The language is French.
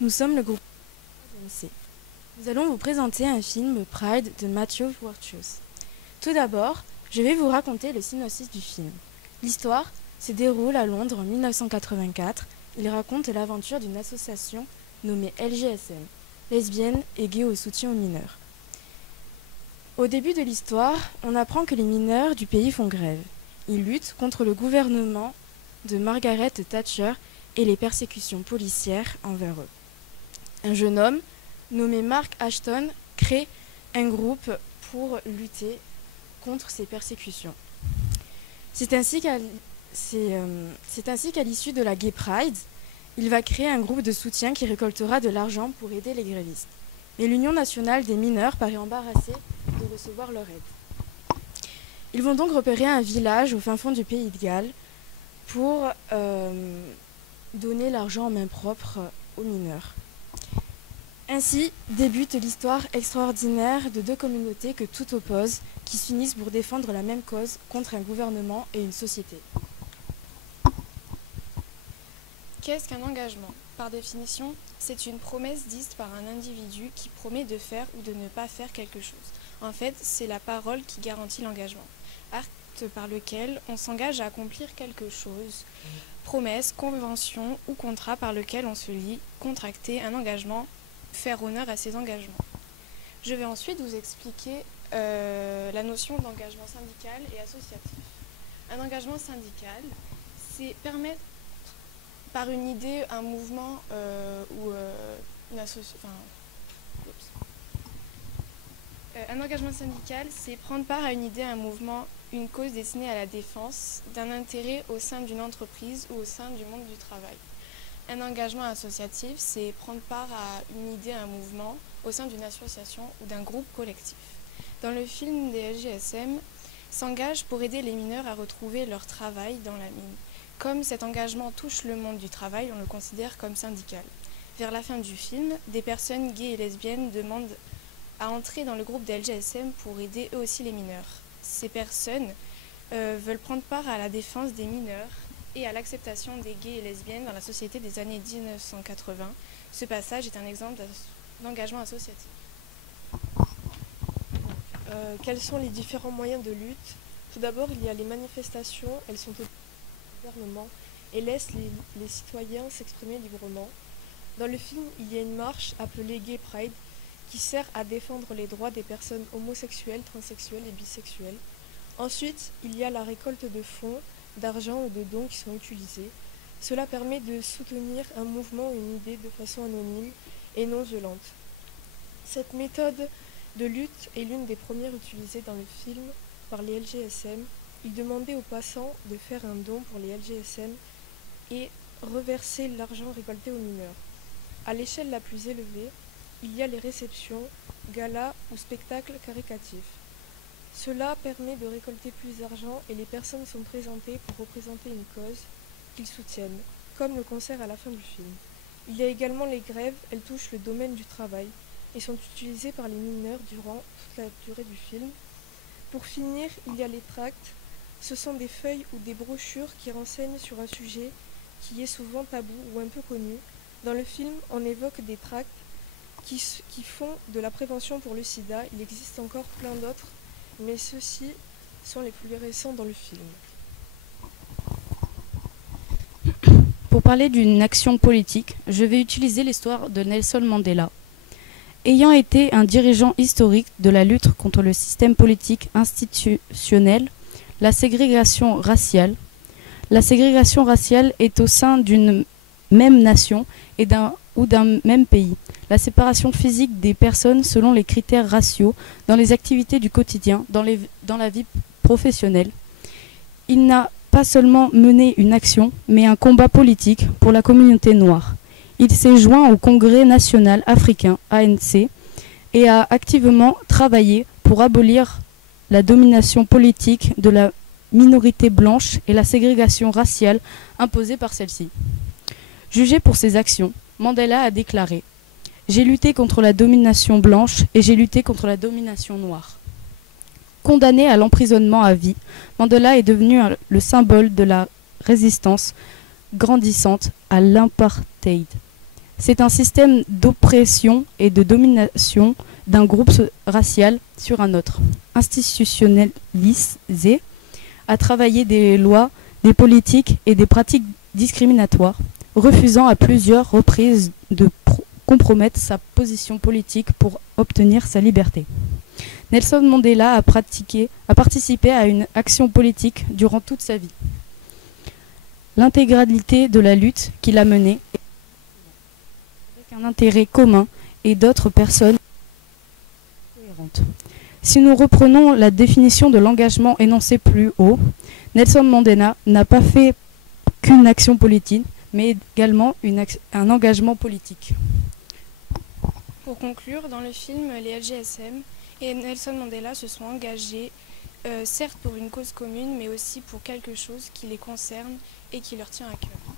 Nous sommes le groupe MC. Nous allons vous présenter un film Pride de Matthew Warchus. Tout d'abord, je vais vous raconter le synopsis du film. L'histoire se déroule à Londres en 1984. Il raconte l'aventure d'une association nommée LGSM, lesbiennes et gays au soutien aux mineurs. Au début de l'histoire, on apprend que les mineurs du pays font grève. Ils luttent contre le gouvernement de Margaret Thatcher et les persécutions policières envers eux. Un jeune homme nommé Mark Ashton crée un groupe pour lutter contre ces persécutions. C'est ainsi qu'à l'issue de la Gay Pride, il va créer un groupe de soutien qui récoltera de l'argent pour aider les grévistes. Mais l'Union nationale des mineurs paraît embarrassée de recevoir leur aide. Ils vont donc repérer un village au fin fond du pays de Galles pour donner l'argent en main propre aux mineurs. Ainsi débute l'histoire extraordinaire de deux communautés que tout oppose, qui s'unissent pour défendre la même cause contre un gouvernement et une société. Qu'est-ce qu'un engagement? Par définition, c'est une promesse dite par un individu qui promet de faire ou de ne pas faire quelque chose. En fait, c'est la parole qui garantit l'engagement. Acte par lequel on s'engage à accomplir quelque chose. Promesse, convention ou contrat par lequel on se lie, contracter un engagement, faire honneur à ses engagements. Je vais ensuite vous expliquer la notion d'engagement syndical et associatif. Un engagement syndical, c'est permettre par une idée, un mouvement ou une association. Un engagement syndical, c'est prendre part à une idée, un mouvement, une cause destinée à la défense d'un intérêt au sein d'une entreprise ou au sein du monde du travail. Un engagement associatif, c'est prendre part à une idée, un mouvement, au sein d'une association ou d'un groupe collectif. Dans le film des LGSM, s'engagent pour aider les mineurs à retrouver leur travail dans la mine. Comme cet engagement touche le monde du travail, on le considère comme syndical. Vers la fin du film, des personnes gays et lesbiennes demandent à entrer dans le groupe des LGSM pour aider eux aussi les mineurs. Ces personnes veulent prendre part à la défense des mineurs et à l'acceptation des gays et lesbiennes dans la société des années 1980. Ce passage est un exemple d'engagement associatif. Quels sont les différents moyens de lutte? Tout d'abord, il y a les manifestations. Elles sont au gouvernement et laissent les citoyens s'exprimer librement. Dans le film, il y a une marche appelée Gay Pride qui sert à défendre les droits des personnes homosexuelles, transsexuelles et bisexuelles. Ensuite, il y a la récolte de fonds, d'argent ou de dons qui sont utilisés. Cela permet de soutenir un mouvement ou une idée de façon anonyme et non violente. Cette méthode de lutte est l'une des premières utilisées dans le film par les LGSM. Ils demandaient aux passants de faire un don pour les LGSM et reverser l'argent récolté aux mineurs. À l'échelle la plus élevée, il y a les réceptions, galas ou spectacles caricatifs. Cela permet de récolter plus d'argent et les personnes sont présentées pour représenter une cause qu'ils soutiennent, comme le concert à la fin du film. Il y a également les grèves, elles touchent le domaine du travail et sont utilisées par les mineurs durant toute la durée du film. Pour finir, il y a les tracts. Ce sont des feuilles ou des brochures qui renseignent sur un sujet qui est souvent tabou ou un peu connu. Dans le film, on évoque des tracts qui font de la prévention pour le sida. Il existe encore plein d'autres, mais ceux-ci sont les plus récents dans le film. Pour parler d'une action politique, je vais utiliser l'histoire de Nelson Mandela. Ayant été un dirigeant historique de la lutte contre le système politique institutionnel, la ségrégation raciale est au sein d'une même nation ou d'un même pays. La séparation physique des personnes selon les critères raciaux dans les activités du quotidien, dans la vie professionnelle. Il n'a pas seulement mené une action, mais un combat politique pour la communauté noire. Il s'est joint au Congrès national africain, ANC, et a activement travaillé pour abolir la domination politique de la minorité blanche et la ségrégation raciale imposée par celle-ci. Jugé pour ses actions, Mandela a déclaré « J'ai lutté contre la domination blanche et j'ai lutté contre la domination noire ». Condamné à l'emprisonnement à vie, Mandela est devenu le symbole de la résistance grandissante à l'apartheid. C'est un système d'oppression et de domination d'un groupe racial sur un autre, institutionnalisé, à travailler des lois, des politiques et des pratiques discriminatoires, refusant à plusieurs reprises de compromettre sa position politique pour obtenir sa liberté. Nelson Mandela a participé à une action politique durant toute sa vie. L'intégralité de la lutte qu'il a menée avec un intérêt commun et d'autres personnes cohérentes. Si nous reprenons la définition de l'engagement énoncée plus haut, Nelson Mandela n'a pas fait qu'une action politique, mais également un engagement politique. Pour conclure, dans le film, les LGSM et Nelson Mandela se sont engagés, certes pour une cause commune, mais aussi pour quelque chose qui les concerne et qui leur tient à cœur.